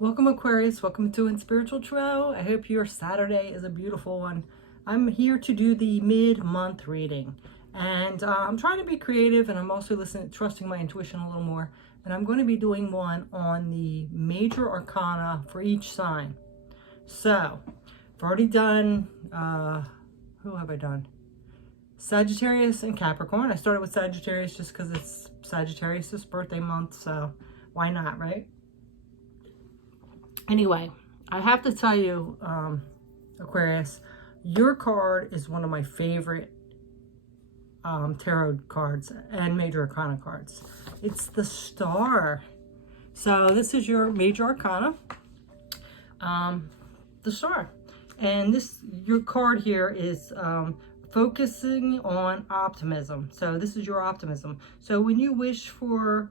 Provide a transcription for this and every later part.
Welcome Aquarius, welcome to In Spiritual Tarot. I hope your Saturday is a beautiful one. I'm here to do the mid-month reading, and I'm trying to be creative, and I'm also trusting my intuition a little more, and I'm going to be doing one on the major arcana for each sign. So I've already done, who have I done? Sagittarius and Capricorn. I started with Sagittarius just because it's Sagittarius' birthday month, so why not, right? Anyway, I have to tell you, Aquarius, your card is one of my favorite tarot cards and major arcana cards. It's the Star. So this is your major arcana, the Star. And your card here is focusing on optimism. So this is your optimism. So when you wish on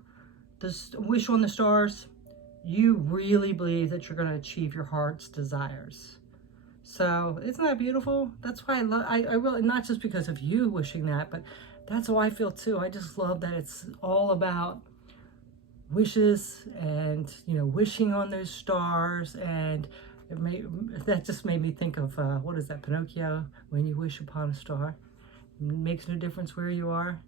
the stars, you really believe that you're going to achieve your heart's desires. So isn't that beautiful? That's why I really, not just because of you wishing that, but that's how I feel too. I just love that it's all about wishes and, wishing on those stars. And that just made me think of, what is that, Pinocchio? When you wish upon a star, it makes no difference where you are.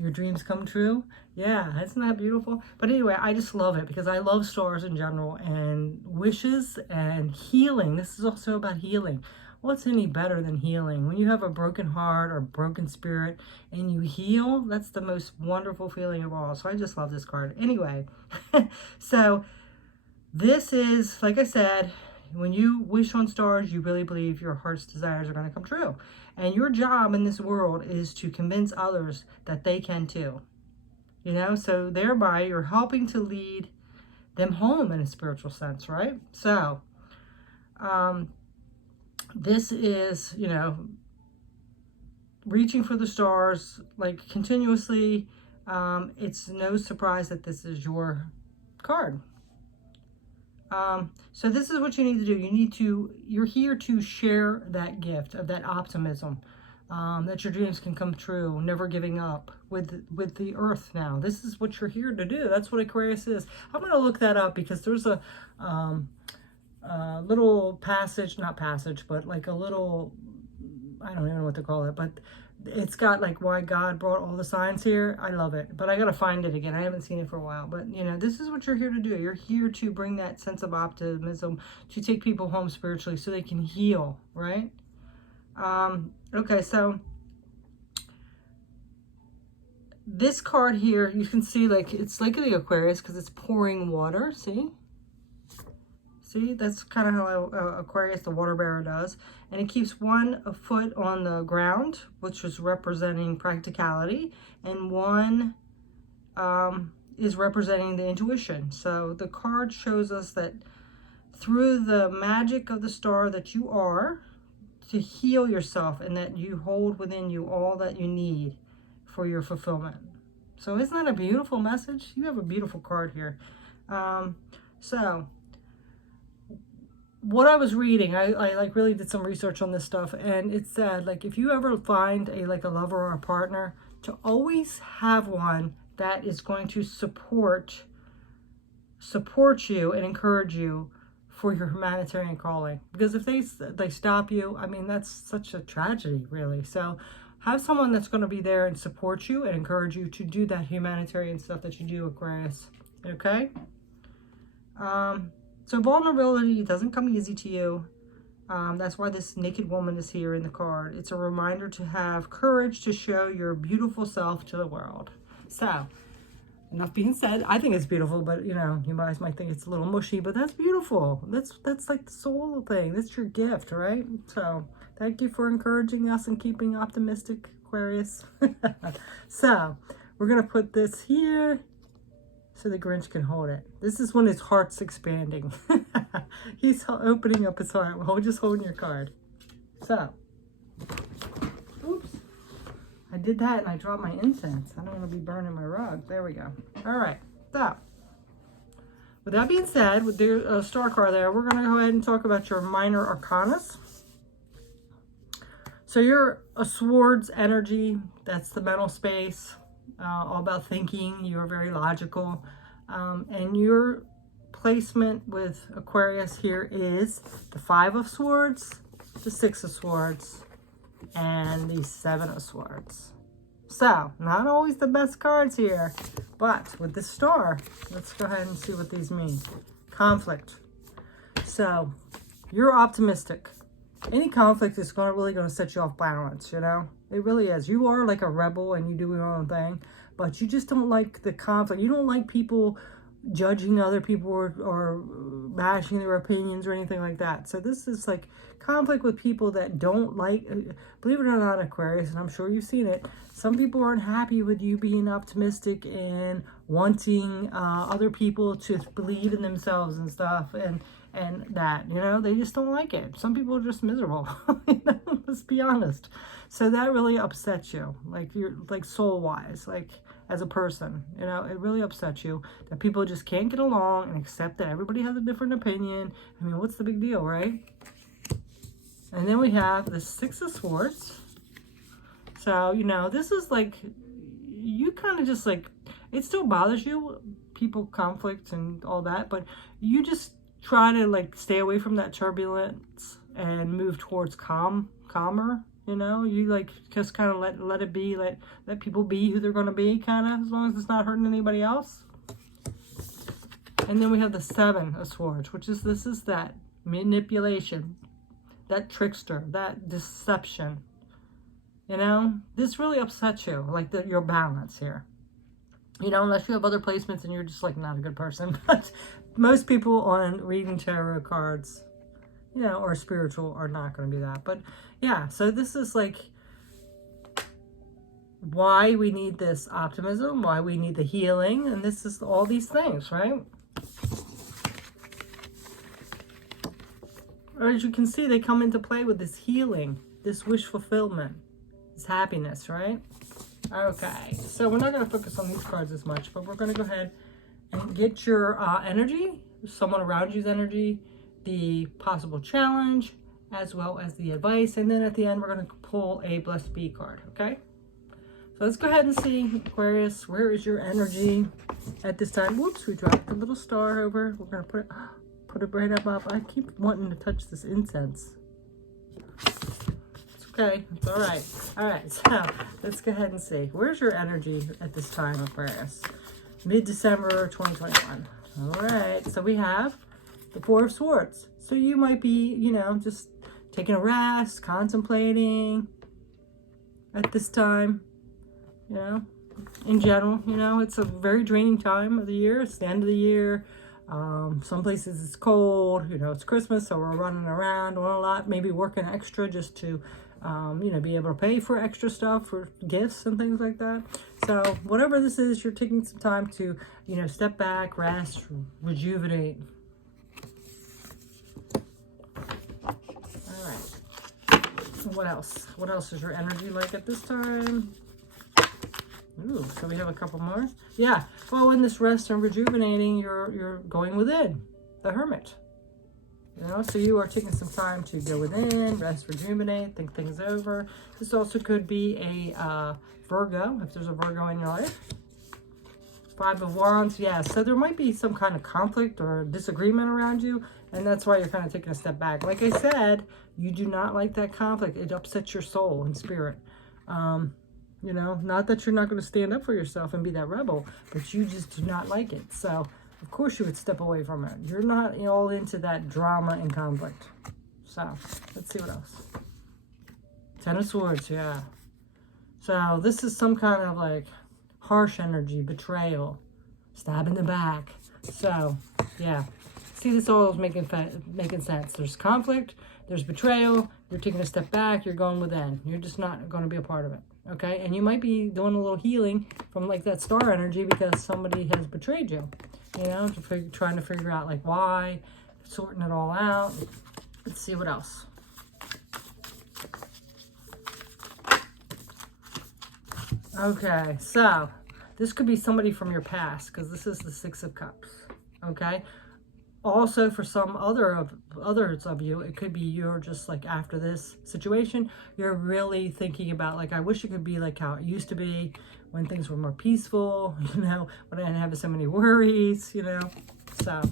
Your dreams come true. Yeah, isn't that beautiful? But anyway, I just love it because I love stars in general and wishes and healing. This is also about healing. What's any better than healing? When you have a broken heart or broken spirit and you heal, that's the most wonderful feeling of all. So I just love this card. Anyway, so this is, like I said, when you wish on stars, you really believe your heart's desires are going to come true. And your job in this world is to convince others that they can too. So thereby you're helping to lead them home in a spiritual sense, right? So this is, reaching for the stars, like continuously. It's no surprise that this is your card. So this is what you need to do. You're here to share that gift of that optimism, that your dreams can come true, never giving up with the earth now. This is what you're here to do. That's what Aquarius is. I'm going to look that up because there's a little but like a little, I don't even know what to call it, but it's got like why God brought all the signs here. I love it, but I gotta find it again. I haven't seen it for a while, but this is what you're here to do. You're here to bring that sense of optimism, to take people home spiritually so they can heal, right? Okay, so this card here, you can see like it's like the Aquarius because it's pouring water. See, that's kind of how Aquarius, the water bearer, does. And it keeps one foot on the ground, which is representing practicality, and one is representing the intuition. So the card shows us that through the magic of the star that you are, to heal yourself, and that you hold within you all that you need for your fulfillment. So isn't that a beautiful message? You have a beautiful card here. So what I was reading, I like really did some research on this stuff, and it said like if you ever find a lover or a partner, to always have one that is going to support you and encourage you for your humanitarian calling. Because if they stop you, I mean, that's such a tragedy, really. So have someone that's going to be there and support you and encourage you to do that humanitarian stuff that you do, Aquarius. Okay? So vulnerability doesn't come easy to you. That's why this naked woman is here in the card. It's a reminder to have courage to show your beautiful self to the world. So, enough being said, I think it's beautiful, but you guys might think it's a little mushy, but that's beautiful. That's like the soul thing. That's your gift, right? So, thank you for encouraging us and keeping optimistic, Aquarius. So, we're going to put this here so the Grinch can hold it. This is when his heart's expanding. He's opening up his heart. Well, just holding your card. So, oops. I did that and I dropped my incense. I don't want to be burning my rug. There we go. All right. So, with that being said, with the star card there, we're going to go ahead and talk about your minor arcanas. So you're a swords energy. That's the mental space. All about thinking. You're very logical. And you're placement with Aquarius here is the 5 of Swords, the 6 of Swords, and the 7 of Swords. So, not always the best cards here, but with the star, let's go ahead and see what these mean. Conflict. So, you're optimistic. Any conflict is really going to set you off balance, you know? It really is. You are like a rebel and you do your own thing, but you just don't like the conflict. You don't like people judging other people or bashing their opinions or anything like that. So this is like conflict with people that don't like, believe it or not, Aquarius, and I'm sure you've seen it, some people aren't happy with you being optimistic and wanting other people to believe in themselves and stuff, and that, you know, they just don't like it. Some people are just miserable. You know, let's be honest. So that really upsets you, like you're like soul wise, like as a person, you know, it really upsets you that people just can't get along and accept that everybody has a different opinion. I mean, what's the big deal, right? And then we have the 6 of Swords. So, you know, this is like, you kind of just like, it still bothers you, people conflict and all that, but you just try to like stay away from that turbulence and move towards calmer, you know, you like just kind of let it be, let people be who they're going to be, kind of, as long as it's not hurting anybody else. And then we have the 7 of Swords, which is, this is that manipulation, that trickster, that deception, you know, this really upsets you, like your balance here. You know, unless you have other placements and you're just like not a good person. But most people on reading tarot cards, you know, or spiritual are not going to be that. But yeah, so this is like why we need this optimism, why we need the healing, and this is all these things, right? As you can see, they come into play with this healing, this wish fulfillment, this happiness, right? Okay, so we're not going to focus on these cards as much, but we're going to go ahead and get your energy, someone around you's energy, the possible challenge, as well as the advice. And then at the end, we're going to pull a Blessed Bee card, okay? So let's go ahead and see, Aquarius, where is your energy at this time? Whoops, we dropped the little star over. We're going to put it right up. I keep wanting to touch this incense. Okay, it's all right. All right, so let's go ahead and see. Where's your energy at this time, Aquarius? Mid-December 2021. All right, so we have the 4 of Swords. So you might be, you know, just taking a rest, contemplating at this time, you know, in general. You know, it's a very draining time of the year. It's the end of the year. Some places it's cold, you know, it's Christmas, so we're running around doing a lot, maybe working extra just to you know, be able to pay for extra stuff, for gifts and things like that. So whatever this is, you're taking some time to, you know, step back, rest, rejuvenate. All right. What else? What else is your energy like at this time? Ooh, so we have a couple more. Yeah. Well, in this rest and rejuvenating, you're going within, the Hermit. You know, so you are taking some time to go within, rest, rejuvenate, think things over. This also could be a Virgo, if there's a Virgo in your life. 5 of Wands, yeah. So there might be some kind of conflict or disagreement around you, and that's why you're kind of taking a step back. Like I said, you do not like that conflict. It upsets your soul and spirit. You know, not that you're not going to stand up for yourself and be that rebel, but you just do not like it. So of course you would step away from it. You're not all into that drama and conflict. So, let's see what else. 10 of Swords, yeah. So, this is some kind of like harsh energy, betrayal, stab in the back. So, yeah. See, this all is making sense. There's conflict, there's betrayal, you're taking a step back, you're going within. You're just not going to be a part of it. Okay? And you might be doing a little healing from like that star energy because somebody has betrayed you. You know, trying to figure out like why, sorting it all out. Let's see what else. Okay, so this could be somebody from your past because this is the 6 of Cups. Okay, also for some others of you, it could be you're just like after this situation, you're really thinking about like, I wish it could be like how it used to be when things were more peaceful, you know, when I didn't have so many worries, you know. So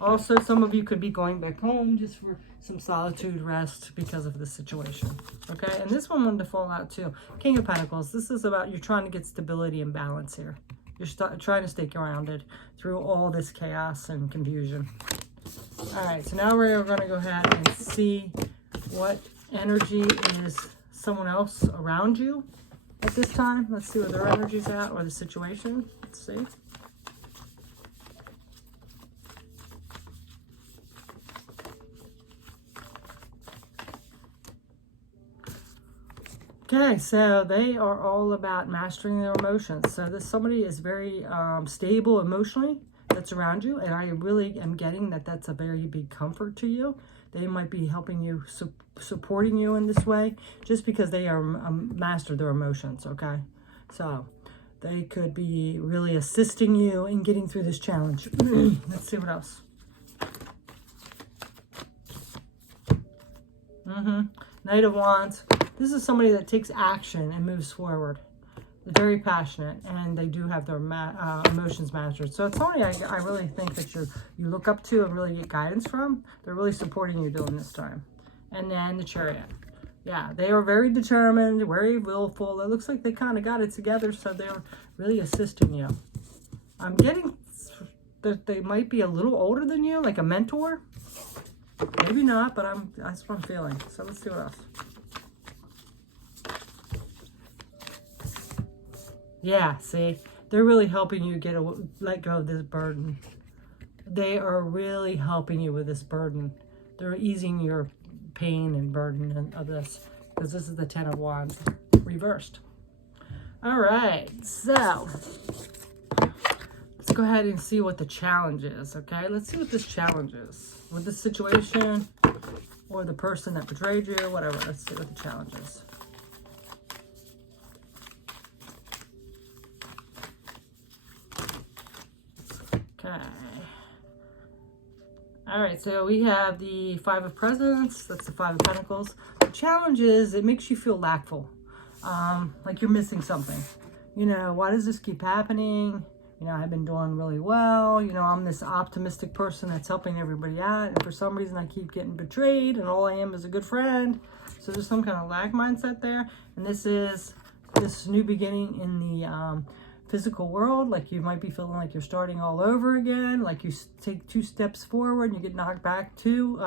Also, some of you could be going back home just for some solitude, rest because of the situation. Okay, and this one wanted to fall out too. King of Pentacles. This is about you're trying to get stability and balance here. You're trying to stay grounded through all this chaos and confusion. All right, so now we're going to go ahead and see what energy is someone else around you at this time. Let's see where their energy's at or the situation. Let's see. Okay, so they are all about mastering their emotions. So this somebody is very stable emotionally that's around you, and I really am getting that that's a very big comfort to you. They might be helping you, supporting you in this way, just because they are master their emotions, okay? So they could be really assisting you in getting through this challenge. Let's see what else. Knight of Wands. This is somebody that takes action and moves forward. They're very passionate, and they do have their emotions mastered. So it's somebody I really think that you look up to and really get guidance from. They're really supporting you during this time. And then the Chariot. Yeah, they are very determined, very willful. It looks like they kind of got it together, so they're really assisting you. I'm getting that they might be a little older than you, like a mentor. Maybe not, but that's what I'm feeling. So let's see what else. Yeah, see, they're really helping you let go of this burden. They are really helping you with this burden. They're easing your pain and burden of this, because this is the 10 of Wands reversed. All right, so let's go ahead and see what the challenge is, okay? Let's see what this challenge is. With this situation, or the person that betrayed you, whatever. Let's see what the challenge is. Okay. All right, so we have the 5 of Presents. That's the 5 of Pentacles. The challenge is it makes you feel lackful, like you're missing something. You know, why does this keep happening? You know, I've been doing really well. You know, I'm this optimistic person that's helping everybody out. And for some reason, I keep getting betrayed. And all I am is a good friend. So there's some kind of lack mindset there. And this is this new beginning in the physical world. Like you might be feeling like you're starting all over again. Like you take 2 steps forward and you get knocked back 2.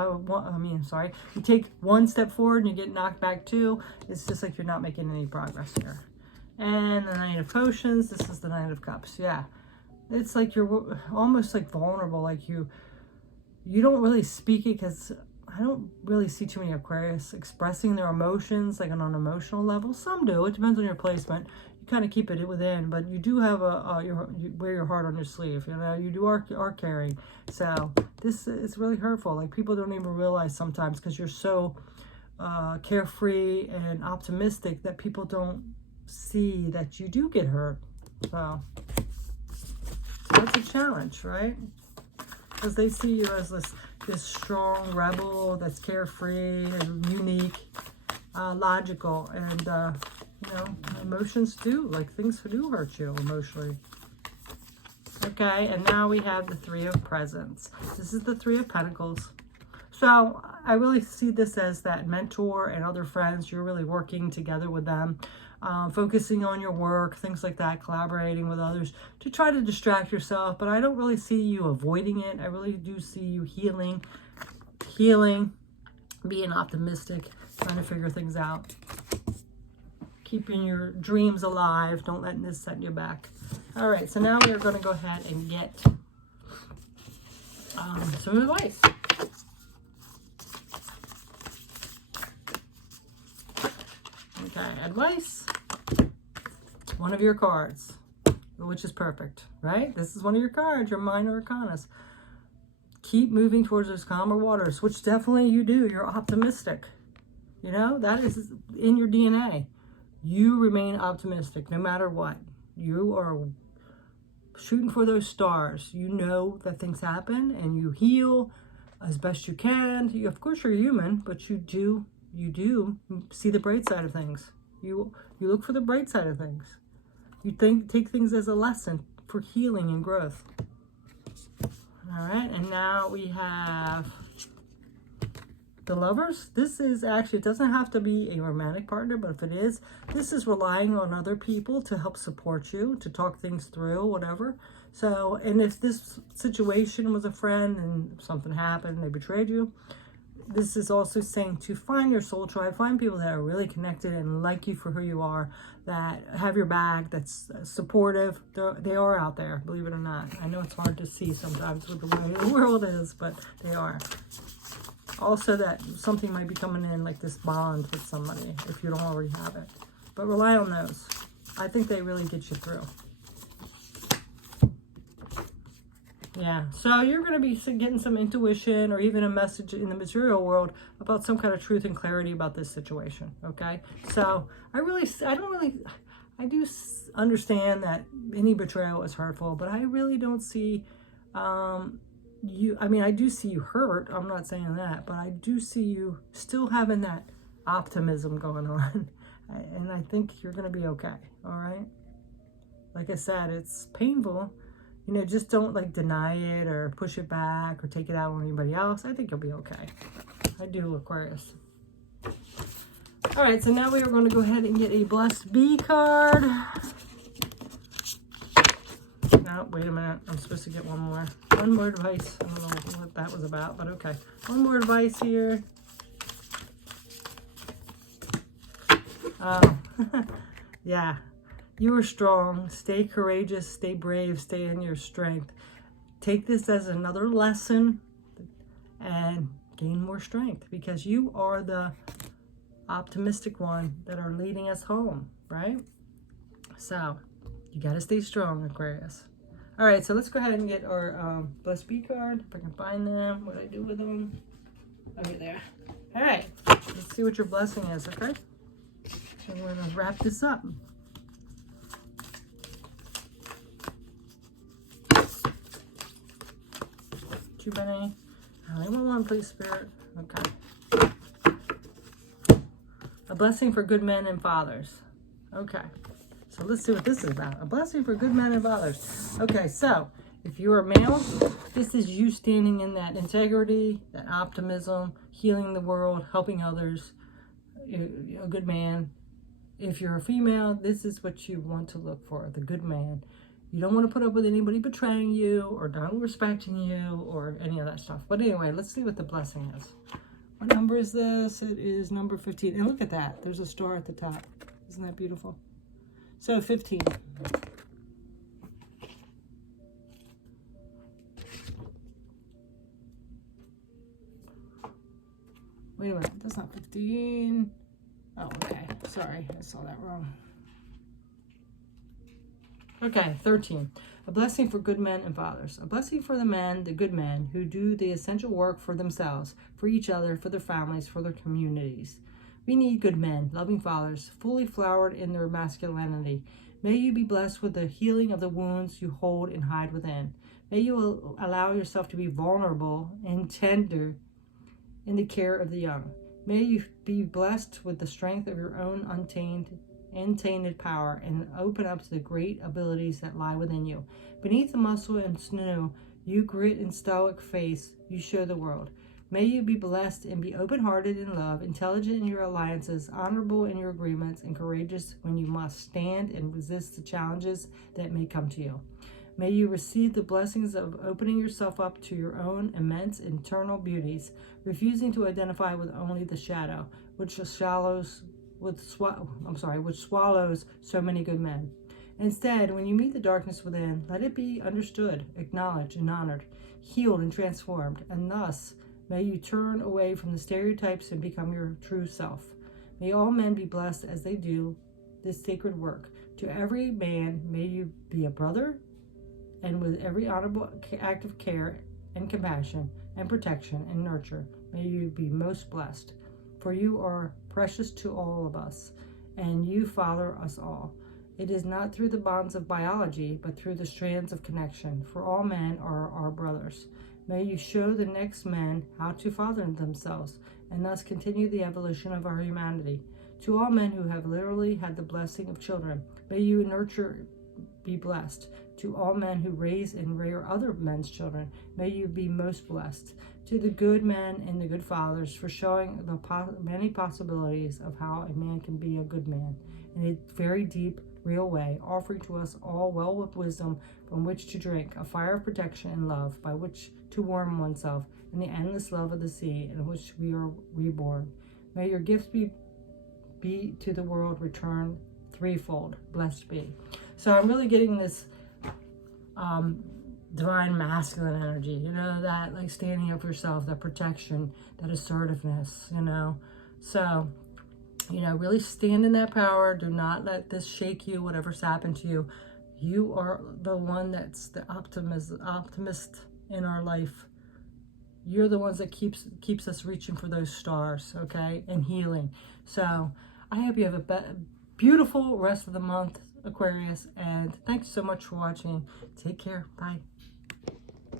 You take 1 step forward and you get knocked back 2. It's just like you're not making any progress here. And the Knight of Potions. This is the Knight of Cups. Yeah. It's like you're almost like vulnerable, like you don't really speak it, because I don't really see too many Aquarius expressing their emotions like on an emotional level. Some do. It depends on your placement. You kind of keep it within, but you do have you wear your heart on your sleeve. You know, you do are carrying. So this is really hurtful. Like people don't even realize sometimes, because you're so carefree and optimistic, that people don't see that you do get hurt. So that's a challenge, right? Because they see you as this strong rebel that's carefree and unique, logical, and you know, emotions do, like things do hurt you emotionally. Okay, and now we have the 3 of Presents. This is the 3 of Pentacles. So I really see this as that mentor and other friends. You're really working together with them. Focusing on your work, things like that, collaborating with others to try to distract yourself. But I don't really see you avoiding it. I really do see you healing, being optimistic, trying to figure things out, keeping your dreams alive. Don't let this set you back. All right, so now we're going to go ahead and get some advice. Okay, advice. One of your cards, which is perfect, right? This is one of your cards, your minor arcanas. Keep moving towards those calmer waters, which definitely you do. You're optimistic. You know, that is in your DNA. You remain optimistic no matter what. You are shooting for those stars. You know that things happen and you heal as best you can. Of course, you're human, but you do see the bright side of things. You look for the bright side of things. You take things as a lesson for healing and growth. All right, and now we have the Lovers. This is actually, it doesn't have to be a romantic partner, but if it is, this is relying on other people to help support you, to talk things through, whatever. So, and if this situation was a friend and something happened, they betrayed you, this is also saying to find your soul tribe, find people that are really connected and like you for who you are, that have your back, that's supportive. They are out there, believe it or not. I know it's hard to see sometimes with the way the world is, but they are. Also that something might be coming in, like this bond with somebody, if you don't already have it. But rely on those. I think they really get you through. Yeah, so you're going to be getting some intuition or even a message in the material world about some kind of truth and clarity about this situation, okay? So I do understand that any betrayal is hurtful, but I really don't see I do see you hurt. I'm not saying that, but I do see you still having that optimism going on. And I think you're going to be okay, all right? Like I said, it's painful. You know, just don't like deny it or push it back or take it out on anybody else. I think you'll be okay. I do, Aquarius. All right, so now we are going to go ahead and get a Blessed Bee card. No, wait a minute. I'm supposed to get one more. One more advice. I don't know what that was about, but okay. One more advice here. Oh, yeah. You are strong. Stay courageous. Stay brave. Stay in your strength. Take this as another lesson and gain more strength, because you are the optimistic one that are leading us home, right? So you got to stay strong, Aquarius. All right, so let's go ahead and get our Blessed Bee card. If I can find them, what I do with them. Over there. All right, let's see what your blessing is, okay? So we're going to wrap this up. Too many. I only want one, please, Spirit. Okay. A blessing for good men and fathers. Okay. So let's see what this is about. A blessing for good men and fathers. Okay, so if you're a male, this is you standing in that integrity, that optimism, healing the world, helping others, a good man. If you're a female, this is what you want to look for, the good man. You don't want to put up with anybody betraying you or not respecting you or any of that stuff. But anyway, let's see what the blessing is. What number is this? It is number 15. And look at that. There's a star at the top. Isn't that beautiful? So 15. Wait a minute. That's not 15. Oh, okay. Sorry. I saw that wrong. Okay, 13. A blessing for good men and fathers. A blessing for the men, the good men, who do the essential work for themselves, for each other, for their families, for their communities. We need good men, loving fathers, fully flowered in their masculinity. May you be blessed with the healing of the wounds you hold and hide within. May you allow yourself to be vulnerable and tender in the care of the young. May you be blessed with the strength of your own untainted power and open up to the great abilities that lie within you. Beneath the muscle and sinew, you grit and stoic face, you show the world. May you be blessed and be open-hearted in love, intelligent in your alliances, honorable in your agreements, and courageous when you must stand and resist the challenges that may come to you. May you receive the blessings of opening yourself up to your own immense internal beauties, refusing to identify with only the shadow, which swallows so many good men. Instead, when you meet the darkness within, let it be understood, acknowledged, and honored, healed and transformed, and thus may you turn away from the stereotypes and become your true self. May all men be blessed as they do this sacred work. To every man, may you be a brother, and with every honorable act of care and compassion and protection and nurture, may you be most blessed. For you are precious to all of us, and you father us all. It is not through the bonds of biology, but through the strands of connection, for all men are our brothers. May you show the next men how to father themselves, and thus continue the evolution of our humanity. To all men who have literally had the blessing of children, may you nurture be blessed. To all men who raise and rear other men's children, may you be most blessed. To the good men and the good fathers, for showing the many possibilities of how a man can be a good man in a very deep, real way, offering to us all well with wisdom from which to drink, a fire of protection and love by which to warm oneself in the endless love of the sea in which we are reborn. May your gifts be to the world returned threefold. Blessed be. So I'm really getting this divine masculine energy, you know, that like standing up for yourself, that protection, that assertiveness, you know. So, you know, really stand in that power. Do not let this shake you, whatever's happened to you. You are the one that's the optimist in our life. You're the ones that keeps us reaching for those stars, okay, and healing. So I hope you have a beautiful rest of the month, Aquarius, and thanks so much for watching. Take care. Bye.